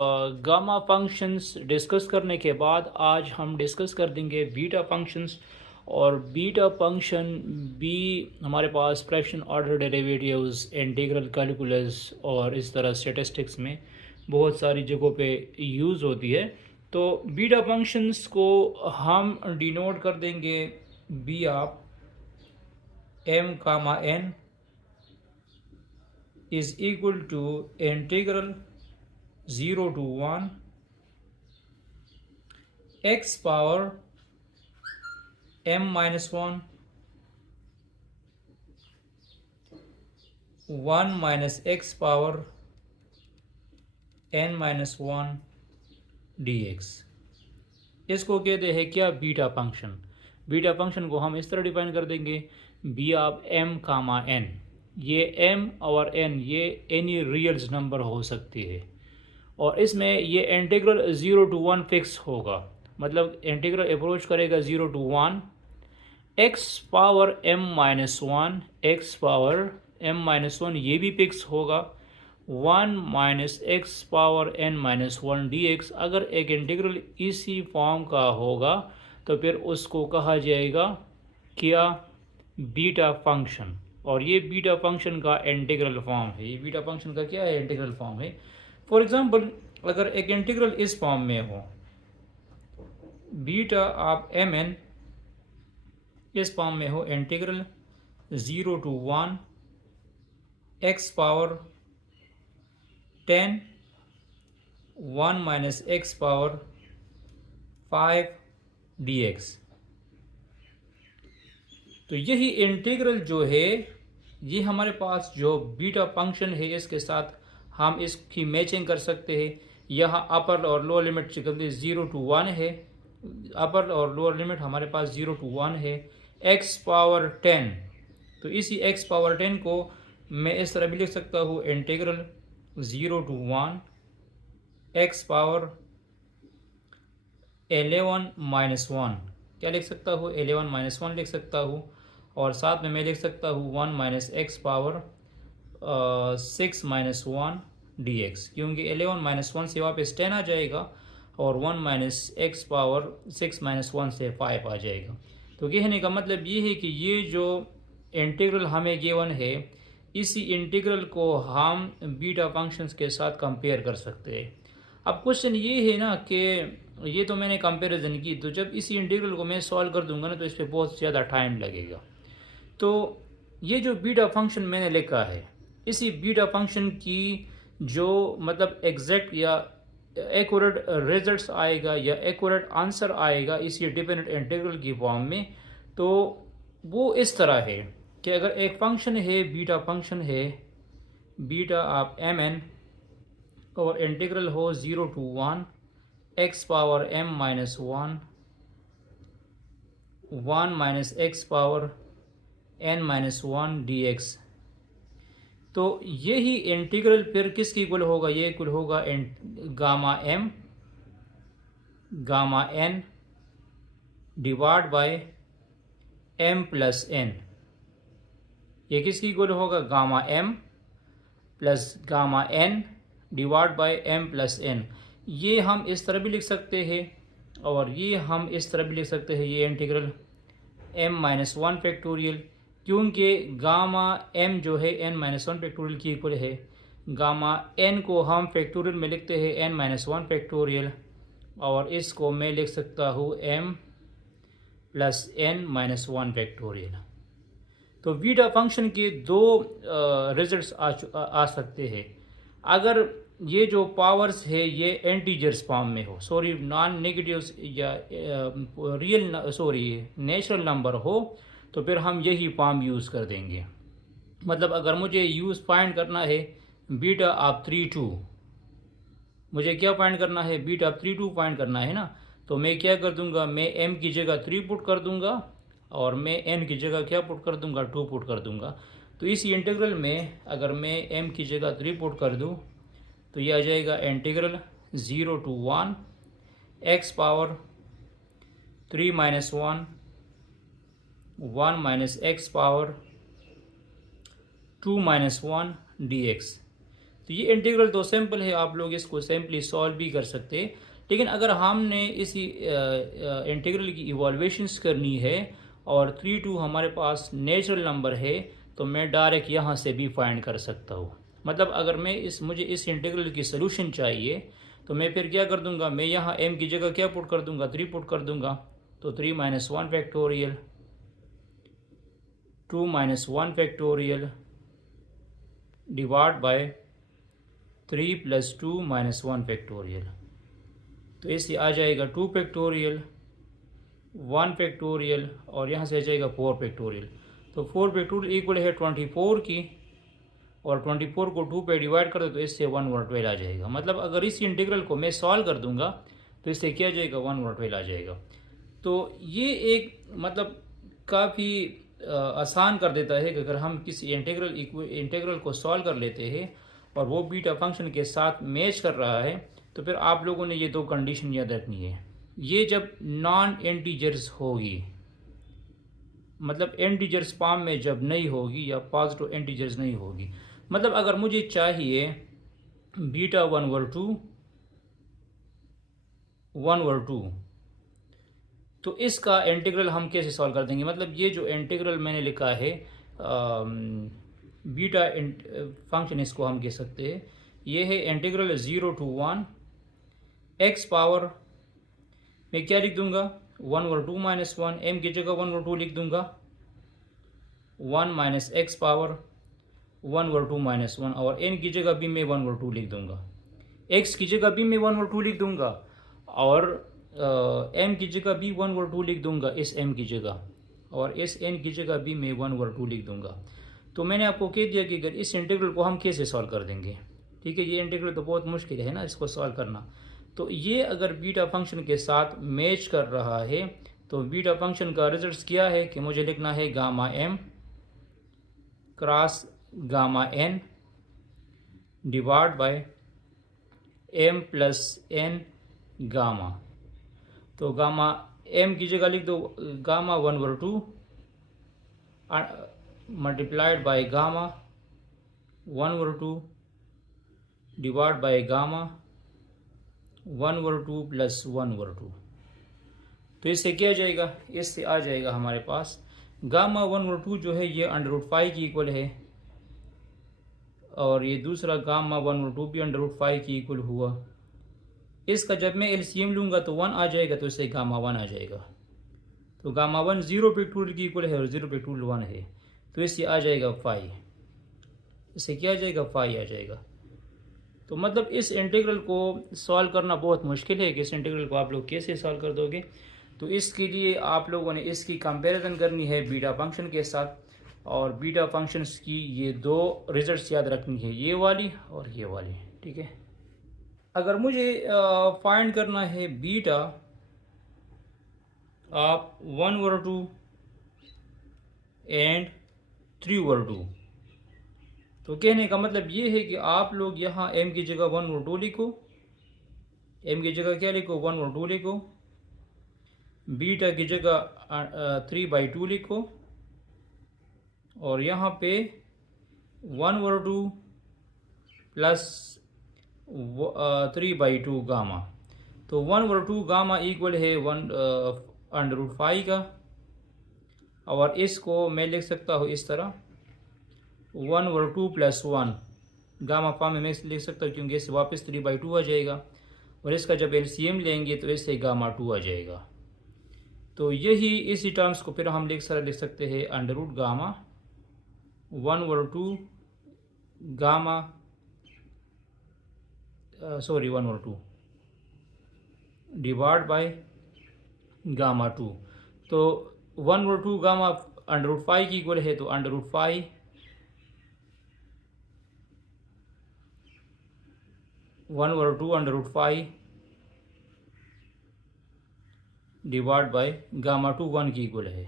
Gamma functions discuss करने के बाद आज हम डिस्कस कर देंगे बीटा फंक्शंस। और बीटा फंक्शन भी हमारे पास fraction order derivatives, integral calculus और इस तरह स्टैटिस्टिक्स में बहुत सारी जगहों पे यूज़ होती है। तो बीटा फंक्शंस को हम डिनोट कर देंगे B of M comma N is equal to integral 0 to 1 x power m minus 1 1 minus x power n minus 1 dx। इसको कहते हैं क्या? Beta function. बीटा फंक्शन को हम इस तरह डिफाइन कर देंगे B of M comma N. ये एम और एन ये एनी रियल्स नंबर हो सकती है और इसमें ये इंटीग्रल 0 to 1 फिक्स होगा। मतलब इंटीग्रल अप्रोच करेगा 0 to 1 x power m minus 1 x power m minus 1 ये भी फिक्स होगा 1 minus x power n minus 1 dx। अगर एक इंटीग्रल इसी फॉर्म का होगा तो फिर उसको कहा जाएगा क्या? Beta function. और ये बीटा फंक्शन का इंटीग्रल फॉर्म है। ये बीटा फंक्शन का क्या है? इंटीग्रल फॉर्म है। फॉर एग्जाम्पल अगर एक इंटीग्रल इस फॉर्म में हो बीटा ऑफ एम एन, इस फॉर्म में हो integral 0 to 1 x power 10 1 minus x power 5 dx। तो यही इंटीग्रल जो है ये हमारे पास जो बीटा फंक्शन है इसके साथ हम इसकी मैचिंग कर सकते हैं। यहाँ अपर और लोअर लिमिट 0 to 1 है। अपर और लोअर लिमिट हमारे पास 0 to 1 है। x पावर 10, तो इसी x पावर 10 को मैं इस तरह भी लिख सकता हूँ integral 0 to 1 x power 11 minus 1। क्या लिख सकता हूँ? 11 माइनस 1 लिख सकता हूँ। और साथ में मैं लिख सकता हूँ 1 minus x power 6 minus 1 dx, क्योंकि 11 माइनस 1 से वापस 10 आ जाएगा और 1 माइनस एक्स पावर 6 माइनस 1 से 5 आ जाएगा। तो कहने का मतलब ये है कि ये जो इंटीग्रल हमें गिवन है इसी इंटीग्रल को हम बीटा फंक्शंस के साथ कंपेयर कर सकते हैं। अब क्वेश्चन ये है ना कि ये तो मैंने कंपैरिजन की, तो जब इसी इंटीग्रल को मैं सॉल्व कर दूंगा ना तो इस पर बहुत ज़्यादा टाइम लगेगा। तो ये जो बीटा फंक्शन मैंने लिखा है इसी बीटा फंक्शन की जो मतलब एग्जैक्ट या एक्यूरेट रिजल्ट्स आएगा या एक्यूरेट आंसर आएगा इसी डिपेंडेंट इंटीग्रल की फॉर्म में, तो वो इस तरह है कि अगर एक फंक्शन है बीटा फंक्शन है बीटा ऑफ एम एन और इंटीग्रल हो 0 to 1 x power m minus 1 1 minus x power n minus 1 dx। तो यही इंटीग्रल फिर किसकी इक्वल होगा? ये इक्वल होगा gamma m gamma n divide by m plus n। ये किसकी इक्वल होगा? Gamma m plus gamma n divide by m plus n। ये हम इस तरह भी लिख सकते हैं और ये हम इस तरह भी लिख सकते हैं ये इंटीग्रल m माइनस 1 फैक्टोरियल, क्योंकि गामा m जो है n माइनस 1 फैक्टोरियल की इक्वल है। गामा n को हम फैक्टोरियल में लिखते हैं n माइनस 1 फैक्टोरियल और इसको मैं लिख सकता हूँ m plus n minus 1 factorial. तो बीटा फंक्शन के दो रिजल्ट्स आ सकते हैं अगर ये जो पावर्स है ये इंटीजर्स फॉर्म में हो, सॉरी नॉन नेगेटिव्स या रियल नेचुरल नंबर हो, तो फिर हम यही फॉर्म यूज़ कर देंगे। मतलब अगर मुझे यूज़ फाइंड करना है बीटा ऑफ 32, मुझे क्या फाइंड करना है? बीटा ऑफ 32 फाइंड करना है ना, तो मैं क्या कर दूंगा? मैं m की जगह 3 पुट कर दूंगा और मैं n की जगह क्या पुट कर दूंगा? 2 पुट कर दूंगा। तो इस इंटीग्रल में अगर मैं m की जगह 3 पुट कर दूं तो ये आ जाएगा integral 0 to 1 x power 3 minus 1 1 minus x power 2 minus 1 dx। तो ये इंटीग्रल तो सिंपल है, आप लोग इसको सिंपली सॉल्व भी कर सकते हैं। लेकिन अगर हमने इसी इंटीग्रल की इवॉल्यूशंस करनी है और 3 2 हमारे पास नेचुरल नंबर है, तो मैं डायरेक्ट यहाँ से भी फाइंड कर सकता हूँ। मतलब अगर मुझे इस इंटीग्रल की सोल्यूशन चाहिए, तो मैं फिर क्या कर दूंगा, मैं यहाँ m की जगह क्या पुट कर दूंगा, 3 पुट कर दूंगा। तो 3 - 1 factorial, 2 - 1 factorial divide by 3 + 2 - 1 factorial. तो इससे आ जाएगा 2 फैक्टोरियल, 1 फैक्टोरियल और यहाँ से आ जाएगा 4 फैक्टोरियल। तो 4 फैक्टोरियल इक्वल है 24 की, और 24 को 2 पे डिवाइड कर दो तो इससे 1/12 आ जाएगा। मतलब अगर इस इंटीग्रल को मैं सॉल्व कर दूंगा तो इससे क्या जाएगा, 1/12 आ जाएगा। तो ये एक मतलब काफ़ी आसान कर देता है कि अगर हम किसी इंटीग्रल को सॉल्व कर लेते हैं और वो बीटा फंक्शन के साथ मैच कर रहा है, तो फिर आप लोगों ने ये दो कंडीशन याद रखनी है। ये जब नॉन इंटीजर्स होगी, मतलब इंटीजर्स फॉर्म में जब नहीं होगी या पॉजिटिव इंटीजर्स नहीं होगी। मतलब अगर मुझे चाहिए बीटा 1/2 तो इसका इंटीग्रल हम कैसे सॉल्व कर देंगे। मतलब ये जो इंटीग्रल मैंने लिखा है बीटा फंक्शन, इसको हम कह सकते हैं ये है इंटीग्रल 0 to 1 x पावर, मैं क्या लिख दूंगा, 1/2 - 1, m की जगह 1/2 लिख दूंगा, 1 - x पावर 1/2 - 1, और n की जगह भी मैं 1/2 लिख दूंगा, x की जगह भी मैं 1/2 लिख दूंगा, और m की जगह भी 1/2 लिख दूंगा इस m की जगह, और इस n की जगह भी मैं 1/2 लिख दूंगा। तो मैंने आपको कह दिया कि अगर इस इंटीग्रल को हम कैसे सॉल्व कर देंगे। ठीक है, ये इंटीग्रल तो बहुत मुश्किल है ना इसको सॉल्व करना। तो ये अगर बीटा फंक्शन के साथ मैच कर रहा है, तो बीटा फंक्शन का रिजल्ट क्या है कि मुझे लिखना है gamma m cross gamma n divide by m + n gamma. तो गामा m की जगह लिख दो gamma 1/2 multiplied by gamma 1/2 divide by gamma 1/2 + 1/2। तो इससे क्या जाएगा, इससे आ जाएगा हमारे पास गामा 1/2 जो है ये √5 की इक्वल है, और ये दूसरा गामा 1/2 भी √5 की इक्वल हुआ। इसका जब मैं एलसीएम लूँगा तो 1 आ जाएगा, तो इससे गामा 1 आ जाएगा। तो गामा 1 0 फैक्टोरियल की इक्वल है और 0 फैक्टोरियल 1 है, तो इससे आ जाएगा 5, इससे क्या आ जाएगा, 5 आ जाएगा। तो मतलब इस इंटीग्रल को सॉल्व करना बहुत मुश्किल है कि इस इंटीग्रल को आप लोग कैसे सॉल्व कर दोगे। तो इसके लिए आप लोगों ने इसकी कंपैरिजन करनी है बीटा फंक्शन के साथ, और बीटा फंक्शंस की ये दो रिजल्ट्स याद रखनी है, ये वाली और ये वाली। ठीक है, अगर मुझे फाइंड करना है बीटा ऑफ 1/2 एंड 3/2, तो कहने का मतलब ये है कि आप लोग यहाँ m की जगह 1/2 लिखो, m की जगह क्या लिखो, 1/2 लिखो, बीटा की जगह 3/2 लिखो, और यहाँ पे 1/2 प्लस 3/2 गामा। तो 1/2 गामा इक्वल है 1/5 का, और इसको मैं लिख सकता हूँ इस तरह 1/2 + 1 गामा फॉर्म में मैं लिख सकता हूँ, क्योंकि इससे वापस 3/2 आ जाएगा, और इसका जब एलसीएम लेंगे तो इससे गामा 2 आ जाएगा। तो यही इसी टर्म्स को फिर हम लिख सकते हैं √ gamma 1/2 gamma 1/2 divide by gamma 2। तो 1/2 गामा √5 की इक्वल है, तो √5 1/2 √5 डिवाइड बाय गामा 2 1 की इक्वल है।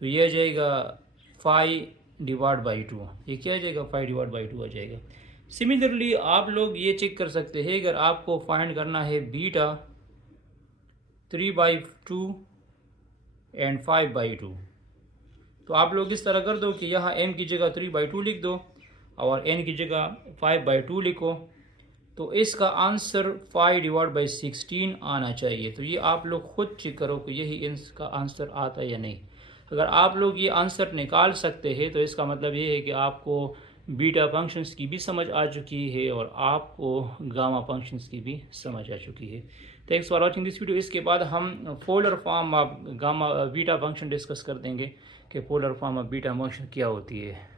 तो ये आ जाएगा 5/2। ये क्या आ जाएगा, 5/2 आ जाएगा। सिमिलरली आप लोग ये चेक कर सकते हैं, अगर आपको फाइंड करना है बीटा 3/2 एंड 5/2, तो आप लोग इस तरह कर दो कि यहाँ m की जगह 3/2 लिख दो, और n की जगह 5/2 लिखो, तो इसका आंसर 5/16 आना चाहिए। तो ये आप लोग खुद चेक करो कि यही इसका आंसर आता है या नहीं। अगर आप लोग ये आंसर निकाल सकते हैं तो इसका मतलब ये है कि आपको बीटा फंक्शंस की भी समझ आ चुकी है और आपको गामा फंक्शंस की भी समझ आ चुकी है। Thanks for watching this video. इसके बाद हम polar form of gamma beta function discuss कर देंगे कि polar form of beta function क्या होती है।